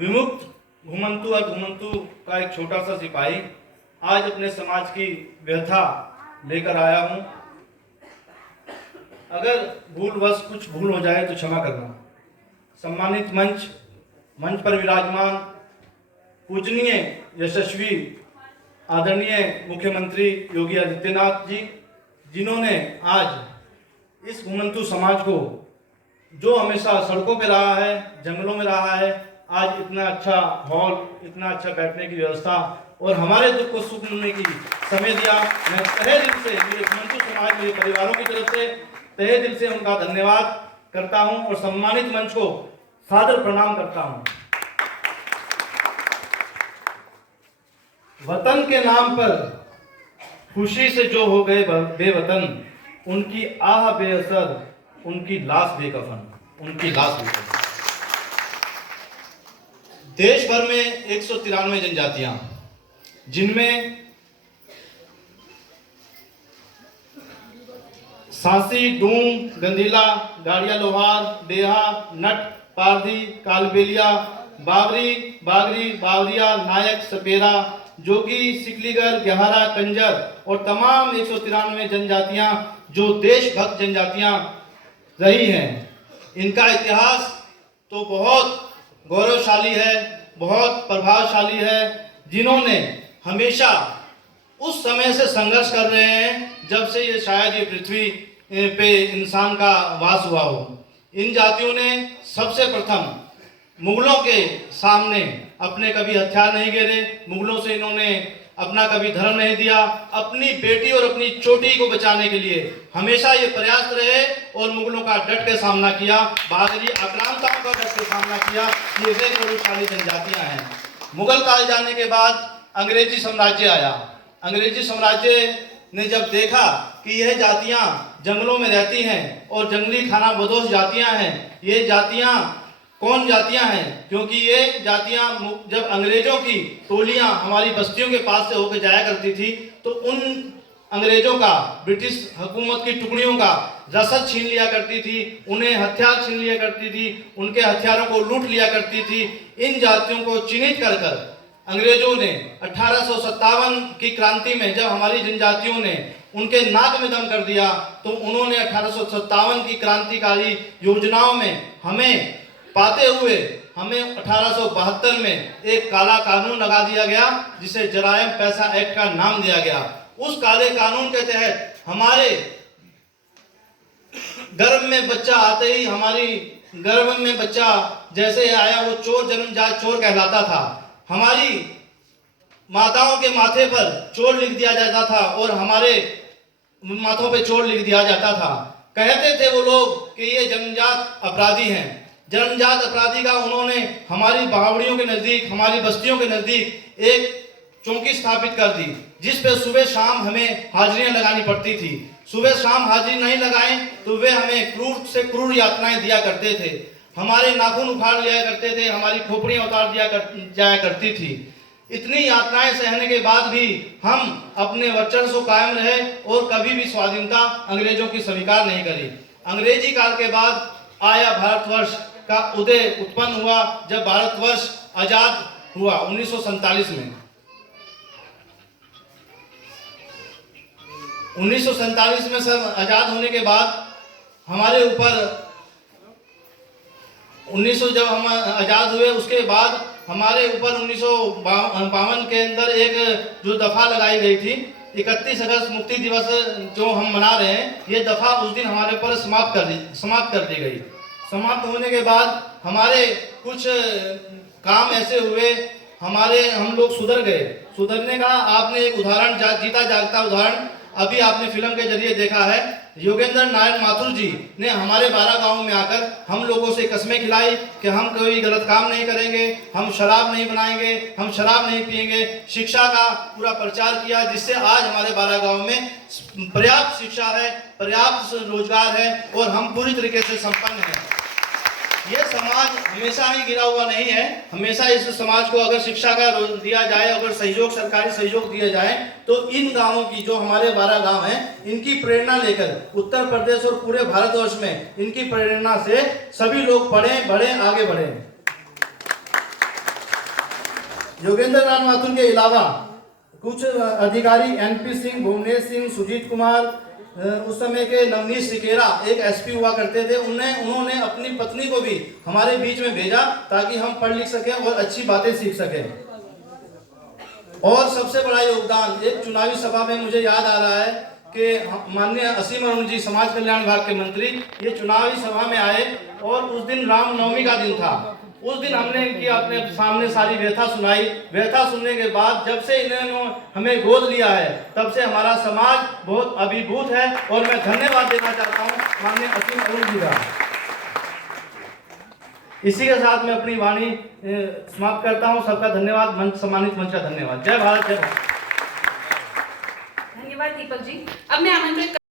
विमुक्त घुमंतु और घुमंतु का एक छोटा सा सिपाही आज अपने समाज की व्यथा लेकर आया हूं। अगर भूलवश कुछ भूल हो जाए तो क्षमा करना। सम्मानित मंच पर विराजमान पूजनीय यशस्वी आदरणीय मुख्यमंत्री योगी आदित्यनाथ जी, जिन्होंने आज इस घुमंतु समाज को, जो हमेशा सड़कों पे रहा है, जंगलों में रहा है, आज इतना अच्छा हॉल, इतना अच्छा बैठने की व्यवस्था और हमारे दुख को सुख मिलने की समय दिया। मैं तहे दिल से, मेरे घुमंतु समाज, मेरे परिवारों की तरफ से तहे दिल से उनका धन्यवाद करता हूं और सम्मानित मंच को सादर प्रणाम करता हूं। वतन के नाम पर खुशी से जो हो गए बेवतन, उनकी आह बेअसर, उनकी लाश बेकफन, उनकी लाश बेकफन। देश भर में 193 जनजातियां, जिनमें सांसी, डूम, गंधीला, गाड़िया, लोहार, डेहा, नट, पारधी, कालबेलिया, बावरी, बागरी, बावरिया, नायक, सपेरा, जोगी, सिकलीगर, गहरा, कंजर और तमाम 193 जनजातियां जो देशभक्त जनजातियां रही हैं, इनका इतिहास तो बहुत गौरवशाली है, बहुत प्रभावशाली है, जिन्होंने हमेशा उस समय से संघर्ष कर रहे हैं जब से ये शायद ये पृथ्वी पे इंसान का वास हुआ हो। इन जातियों ने सबसे प्रथम मुगलों के सामने अपने कभी हथियार नहीं गिरे, मुगलों से इन्होंने अपना कभी धर्म नहीं दिया, अपनी बेटी और अपनी चोटी को बचाने के लिए हमेशा ये प्रयास रहे और मुगलों का डट के सामना किया, बाहरी आक्रामकताओं का डट के सामना किया। ये वे गौरवशाली जनजातियां हैं। मुगल काल जाने के बाद अंग्रेजी साम्राज्य आया। अंग्रेजी साम्राज्य ने जब देखा कि यह जातियां जंगलों में रहती हैं और जंगली खाना बदोश जातियां हैं, ये जातियां कौन जातियां हैं, क्योंकि ये जातियां जब अंग्रेजों की टोलियां हमारी बस्तियों के पास से होकर जाया करती थी तो उन अंग्रेजों का, ब्रिटिश हुकूमत की टुकड़ियों का रसद छीन लिया करती थी, उन्हें हथियार छीन लिया करती थी, उनके हथियारों को लूट लिया करती थी। इन जातियों को चिन्हित कर कर अंग्रेजों ने 1857 की क्रांति में जब हमारी जनजातियों ने उनके नाक में दम कर दिया तो उन्होंने 1857 की क्रांतिकारी योजनाओं में हमें पाते हुए हमें 1872 में एक काला कानून लगा दिया गया, जिसे जरायम पैसा एक्ट का नाम दिया गया। उस काले कानून के तहत हमारे गर्भ में बच्चा आते ही, हमारी गर्भ में बच्चा जैसे आया वो चोर जन्मजात चोर कहलाता था। हमारी माताओं के माथे पर चोर लिख दिया जाता था और हमारे माथों पे चोर लिख दिया जाता था। कहते थे वो लोग कि ये जन्मजात अपराधी हैं। जन्मजात अपराधी का उन्होंने हमारी बावड़ियों के नज़दीक, हमारी बस्तियों के नज़दीक एक चौकी स्थापित कर दी, जिस पे सुबह शाम हमें हाजिरियां लगानी पड़ती थी। सुबह शाम हाजिरी नहीं लगाएं तो वे हमें क्रूर से क्रूर यातनाएं दिया करते थे, हमारे नाखून उखाड़ लिया करते थे, हमारी खोपड़ियां उतार जाया करती थी। इतनी यातनाएं सहने के बाद भी हम अपने वर्चस्व को कायम रहे और कभी भी स्वाधीनता अंग्रेजों की स्वीकार नहीं करी। अंग्रेजी काल के बाद आया भारतवर्ष का उदय उत्पन्न हुआ जब भारतवर्ष आजाद हुआ 1947 में। 1947 में सब आजाद होने के बाद हमारे ऊपर 1900 जब हम आजाद हुए उसके बाद हमारे ऊपर 1952 के अंदर एक जो दफा लगाई गई थी, 31 अगस्त मुक्ति दिवस जो हम मना रहे हैं, ये दफा उस दिन हमारे ऊपर समाप्त कर दी गई। समाप्त होने के बाद हमारे कुछ काम ऐसे हुए, हम लोग सुधर गए। सुधरने का आपने एक उदाहरण, जीता जागता उदाहरण अभी आपने फिल्म के जरिए देखा है। योगेंद्र नारायण माथुर जी ने हमारे 12 गांव में आकर हम लोगों से कसमें खिलाई कि हम कोई गलत काम नहीं करेंगे, हम शराब नहीं बनाएंगे, हम शराब नहीं पिएंगे। शिक्षा का पूरा प्रचार किया, जिससे आज हमारे 12 गांव में पर्याप्त शिक्षा है, पर्याप्त रोजगार है और हम पूरी तरीके से संपन्न हैं। ये समाज हमेशा ही गिरा हुआ नहीं है। हमेशा इस समाज को अगर शिक्षा का दिया जाए, अगर सहयोग, सरकारी सहयोग दिया जाए, तो इन गांवों की, जो हमारे 12 गांव हैं, इनकी प्रेरणा लेकर उत्तर प्रदेश और पूरे भारतवर्ष में इनकी प्रेरणा से सभी लोग पढ़ें, बढ़ें, आगे बढ़ें। योगेंद्र लाल माथुर के अलावा कुछ अधिकारी एनपी सिंह, भुवनेश सिंह, सुजीत कुमार, उस समय के नवनीत सिकेरा एक एसपी हुआ करते थे, उन्होंने अपनी पत्नी को भी हमारे बीच में भेजा ताकि हम पढ़ लिख सकें और अच्छी बातें सीख सकें। और सबसे बड़ा योगदान एक चुनावी सभा में मुझे याद आ रहा है कि माननीय असीम अरुण जी, समाज कल्याण विभाग के मंत्री, ये चुनावी सभा में आए और उस दिन रामनवमी का दिन था। उस दिन हमने इनकी अपने सामने सारी व्यथा सुनाई। व्यथा सुनने के बाद जब से इन्होंने हमें गोद लिया है तब से हमारा समाज बहुत अभिभूत है और मैं धन्यवाद देना चाहता हूँ माननीय असीम अरुण जी का। इसी के साथ मैं अपनी वाणी समाप्त करता हूँ। सबका धन्यवाद, मंच सम्मानित मंच का धन्यवाद। जय भारत, जय भारत। धन्यवाद दीपक जी। अब मैं आमंत्रित